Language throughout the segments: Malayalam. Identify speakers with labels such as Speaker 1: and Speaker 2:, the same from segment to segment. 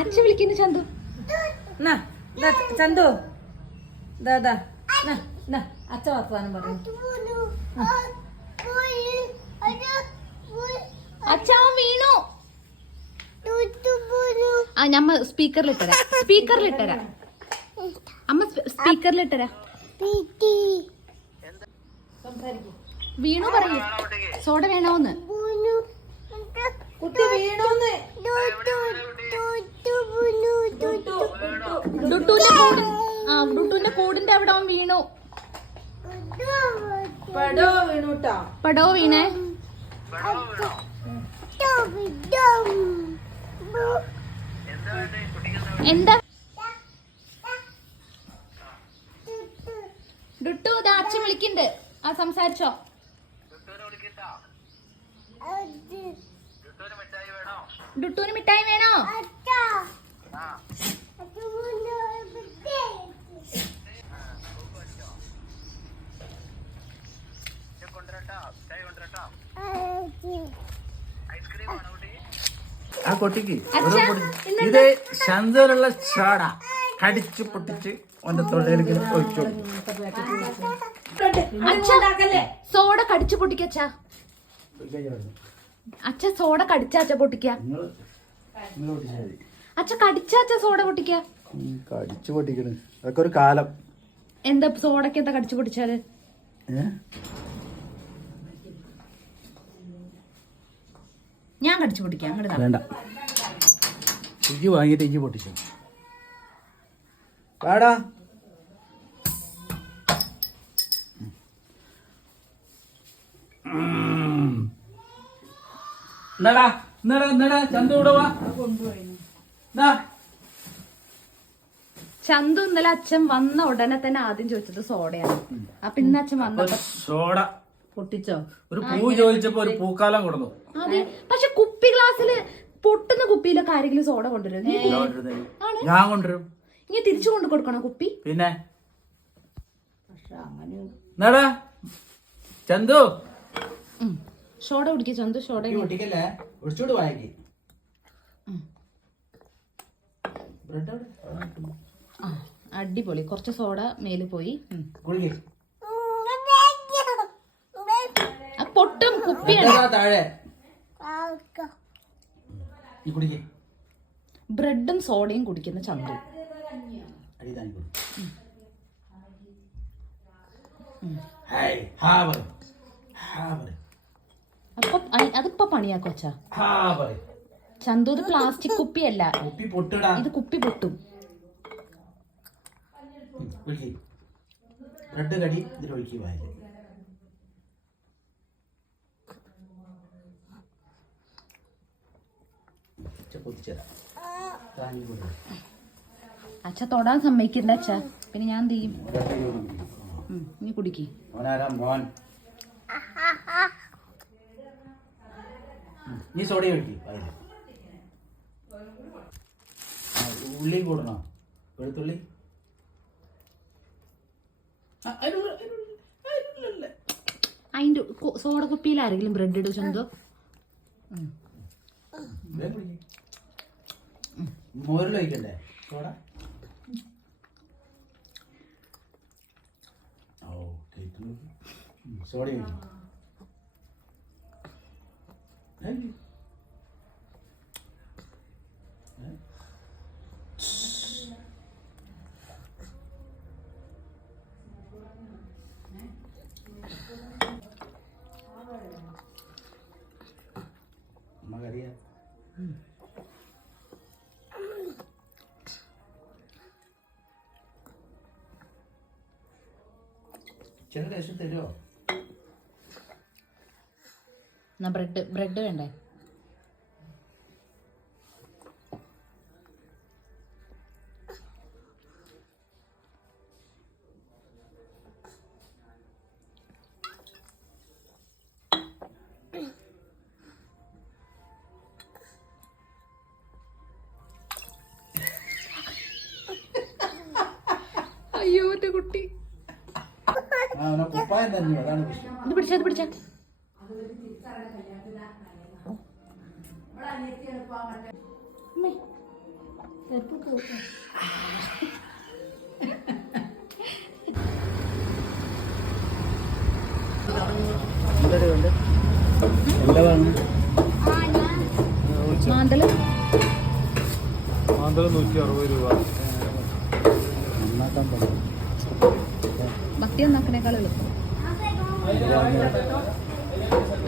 Speaker 1: അച്ഛ വിളിക്കുന്നു ചന്തു.
Speaker 2: നാ, ചന്തു. അച്ഛ വർത്തമാനം പറഞ്ഞു.
Speaker 1: അച്ഛാ വീണു. ആ ഞമ്മ സ്പീക്കറിൽ ഇട്ടരാ. സ്പീക്കറിൽ ഇട്ടരാ. അമ്മ സ്പീക്കറിൽ ഇട്ടരാ. വീണു പറയൂ. സോഡ വേണോന്ന്.
Speaker 2: കുട്ടി വീണോന്ന്
Speaker 1: ഡുട്ടുവിന്റെ കൂട് ആ ഡുട്ടുവിന്റെ കൂടിന്റെ അവിടെ അവൻ വീണു.
Speaker 2: പടോ വീണുട്ടാ?
Speaker 1: പടോ വീണേ? എന്താ? ഡുട്ടു ഇതാ അച്ഛൻ വിളിക്കണ്ട്. ആ സംസാരിച്ചോ. ഡുട്ടുവിന് മിഠായി വേണോ?
Speaker 3: ആ കൊട്ടിക്ക്. ഇത് ശന്തനുള്ള ചാട കടിച്ച് പൊട്ടിച്ച് ഓന്റെ തൊഴിലേക്ക് ഒഴിച്ചു
Speaker 1: സോഡ കടിച്ചു പൊട്ടിക്കച്ചാ അച്ഛ. സോഡ കടിച്ച അച്ഛ പൊട്ടിക്ക. അച്ഛ കടിച്ച അച്ഛ സോഡ പൊട്ടിക്ക.
Speaker 3: കടിച്ചു കടിച്ച് പൊട്ടിക്കണ്. അതൊക്കെ ഒരു കാലം.
Speaker 1: എന്താ സോഡക്ക് എന്താ കടിച്ചു പൊട്ടിച്ചാൽ?
Speaker 3: ഏ?
Speaker 1: ഞാൻ കടിച്ചു പൊട്ടിക്കാം അങ്ങോട്ട്
Speaker 3: വേണ്ട. ഇജ്ജ് വാങ്ങിയിട്ട് ഇജ്ജ് പൊട്ടിച്ചു. വേടാ. എന്നടാ എന്നടാ എന്നടാ ചന്ത ഇവിടെ വാ. എന്നാ
Speaker 1: ചന്തു ഇന്നലെ അച്ഛൻ വന്ന ഉടനെ തന്നെ ആദ്യം ചോദിച്ചത് സോഡയാണ്. അപ്പൊ ഇന്ന് അച്ഛൻ വന്നപ്പോ
Speaker 3: സോഡ.
Speaker 2: പൊട്ടിച്ചോ?
Speaker 3: ഒരു പൂ ചോദിച്ചപ്പോ ഒരു പൂക്കാലം കൊടുന്നു
Speaker 1: അതെ. പക്ഷെ കുപ്പി ഗ്ലാസ്സിൽ പൊട്ടുന്ന കുപ്പിയിലൊക്കെ ആരെങ്കിലും സോഡ കൊണ്ടുവരും
Speaker 3: ഞാൻ കൊണ്ടുവരും.
Speaker 1: ഇങ്ങനെ തിരിച്ചു കൊണ്ടു കൊടുക്കണോ കുപ്പി?
Speaker 3: പിന്നെ? എന്നടാ? ചന്തു?
Speaker 1: ഷോട സോഡ കുടിക്കുക ചന്തു സോഡ
Speaker 3: കുടിക്കല്ലേ ഒഴിച്ചോട് വാങ്ങി
Speaker 1: ആ അടിപൊളി. കുറച്ച് സോഡ മേൽ പോയി ഉം. ആ പൊട്ടും കുപ്പിയാണ്. ബ്രെഡും സോഡയും കുടിക്കുന്ന ചന്തു അപ്പൊ അതിപ്പോ പണിയാക്കോ അച്ഛാ? ചന്തു ഇത് പ്ലാസ്റ്റിക് കുപ്പിയല്ല.
Speaker 3: കുപ്പി പൊട്ടിടാ.
Speaker 1: ഇത് കുപ്പി പൊട്ടും.
Speaker 3: ബ്രെഡ് കടി ഇതിൽ ഒഴിക്കി
Speaker 1: അച്ഛ തൊടാൻ സമ്മതിക്കില്ല അച്ഛ. പിന്നെ ഞാൻ എന്ത് ചെയ്യും? നീ കുടിക്ക്.
Speaker 3: നീ സോഡ ഉള്ളി കൂടണോ? വെളുത്തുള്ളി?
Speaker 1: കു- സോഡ കുപ്പിയിൽ ആരെങ്കിലും ബ്രെഡ് ഇടും ചന്തു
Speaker 3: വേഗം കുടിക്ക്. മോരിലൊഴിക്കണ്ടേ സോഡ ഓ സോഡ ദേശം തരുമോ
Speaker 1: എന്നാ ബ്രെഡ് ബ്രെഡ് വേണ്ടേ? ഇത് പിടിച്ച ഇത് പിടിച്ച.
Speaker 3: എന്താ പറഞ്ഞു?
Speaker 1: മാന്തൾ
Speaker 4: മാന്തളം നൂറ്റി അറുപത് രൂപ.
Speaker 3: നന്നാക്കാൻ പറഞ്ഞു.
Speaker 1: ഭക്തി ഒന്നാക്കണേക്കാൾ എളുപ്പം.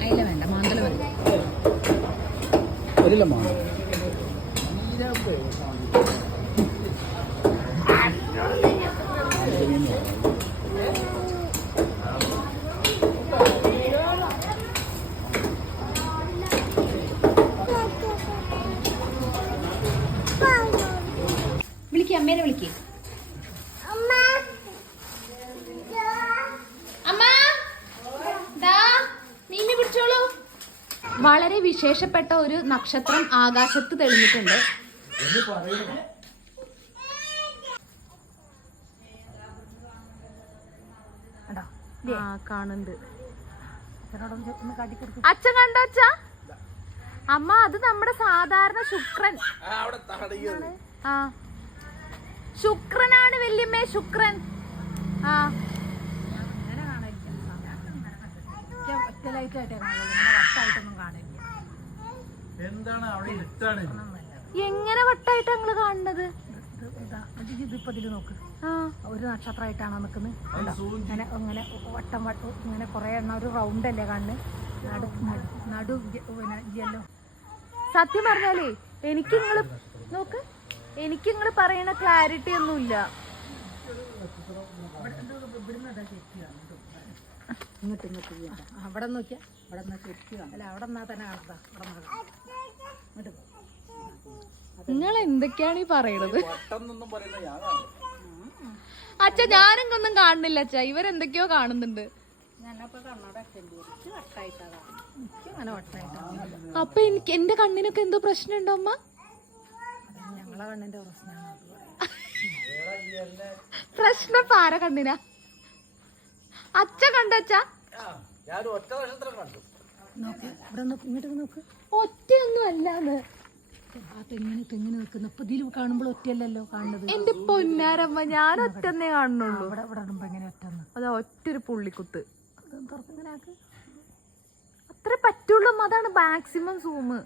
Speaker 1: അയില വേണ്ട മാന്തല മതി
Speaker 3: Thank മാ
Speaker 1: വളരെ വിശേഷപ്പെട്ട ഒരു നക്ഷത്രം ആകാശത്ത് തെളിഞ്ഞിട്ടുണ്ട്. ആ കാണുന്നുണ്ട്. അച്ഛൻ കണ്ടോ അച്ഛ? അമ്മ അത് നമ്മുടെ സാധാരണ ശുക്രൻ. ആ ശുക്രനാണ് വല്യമ്മേ ശുക്രൻ. ആ.
Speaker 2: കാണില്ല
Speaker 4: എന്താണ് അവിടെ ഇട്ടാണ്
Speaker 1: എങ്ങനെ വട്ടായിട്ട് ഞങ്ങൾ കാണുന്നത്?
Speaker 2: ഇതിപ്പോ ഇതിൽ നോക്ക്.
Speaker 1: ആ.
Speaker 2: ഒരു നക്ഷത്രമായിട്ടാണോ നിൽക്കുന്നത് അങ്ങനെ അങ്ങനെ വട്ടം വട്ടം ഇങ്ങനെ കുറെ എണ്ണ ഒരു റൗണ്ട് അല്ലേ കാണുന്നത് നടു നടു പിന്നെ യെല്ലോ
Speaker 1: സത്യം പറഞ്ഞാലേ എനിക്ക് നിങ്ങൾ നോക്ക് എനിക്ക് നിങ്ങൾ പറയണ ക്ലാരിറ്റി ഒന്നുമില്ല
Speaker 2: ഇങ്ങോട്ട് ഇങ്ങോട്ട് അവിടെ നോക്കിയാ? അവിടെ നിന്ന് ശരിക്കും അല്ല അവിടെ നിന്നാ തന്നെ കാണാം അവിടെ നിന്നാ.
Speaker 1: നിങ്ങൾ എന്തൊക്കെയാണ് ഈ പറയണത്?
Speaker 3: അച്ഛ പറയുന്ന
Speaker 1: ഒന്നും കാണുന്നില്ല അച്ഛ. ഇവരെന്തൊക്കെയോ കാണുന്നുണ്ട്. അപ്പൊ എനിക്ക് എന്റെ കണ്ണിനൊക്കെ എന്തോ പ്രശ്നമുണ്ടോ അമ്മ?
Speaker 2: ഞങ്ങളെ പാര പ്രശ്നമാണ് അത്
Speaker 1: പ്രശ്നം ആരെ കണ്ണിനാ? അച്ഛ കണ്ടച്ച
Speaker 3: ഞാൻ ഒറ്റ നക്ഷത്രം കണ്ടു.
Speaker 2: നോക്ക് ഇവിടെ നോക്ക് ഇങ്ങോട്ട് നോക്ക്.
Speaker 1: ഒറ്റയൊന്നും അല്ലാന്ന്.
Speaker 2: ആ തെങ്ങിന് തെങ്ങിന് നിൽക്കുന്ന ഇപ്പൊ ഇതിൽ കാണുമ്പോൾ ഒറ്റയല്ലല്ലോ കാണുന്നത്?
Speaker 1: എന്റെ പൊന്നാരമ്മ ഞാൻ ഒറ്റന്നേ കാണുന്നുള്ളൂ.
Speaker 2: ഇവിടെ ഇവിടെ ഇടുമ്പോ എങ്ങനെ ഒറ്റന്ന്?
Speaker 1: അതാ ഒറ്റൊരു പുള്ളിക്കുത്ത്.
Speaker 2: തുറക്കിങ്ങനെ ആക്ക്?
Speaker 1: അത്ര പറ്റുള്ളൂ അതാണ് മാക്സിമം സൂമ്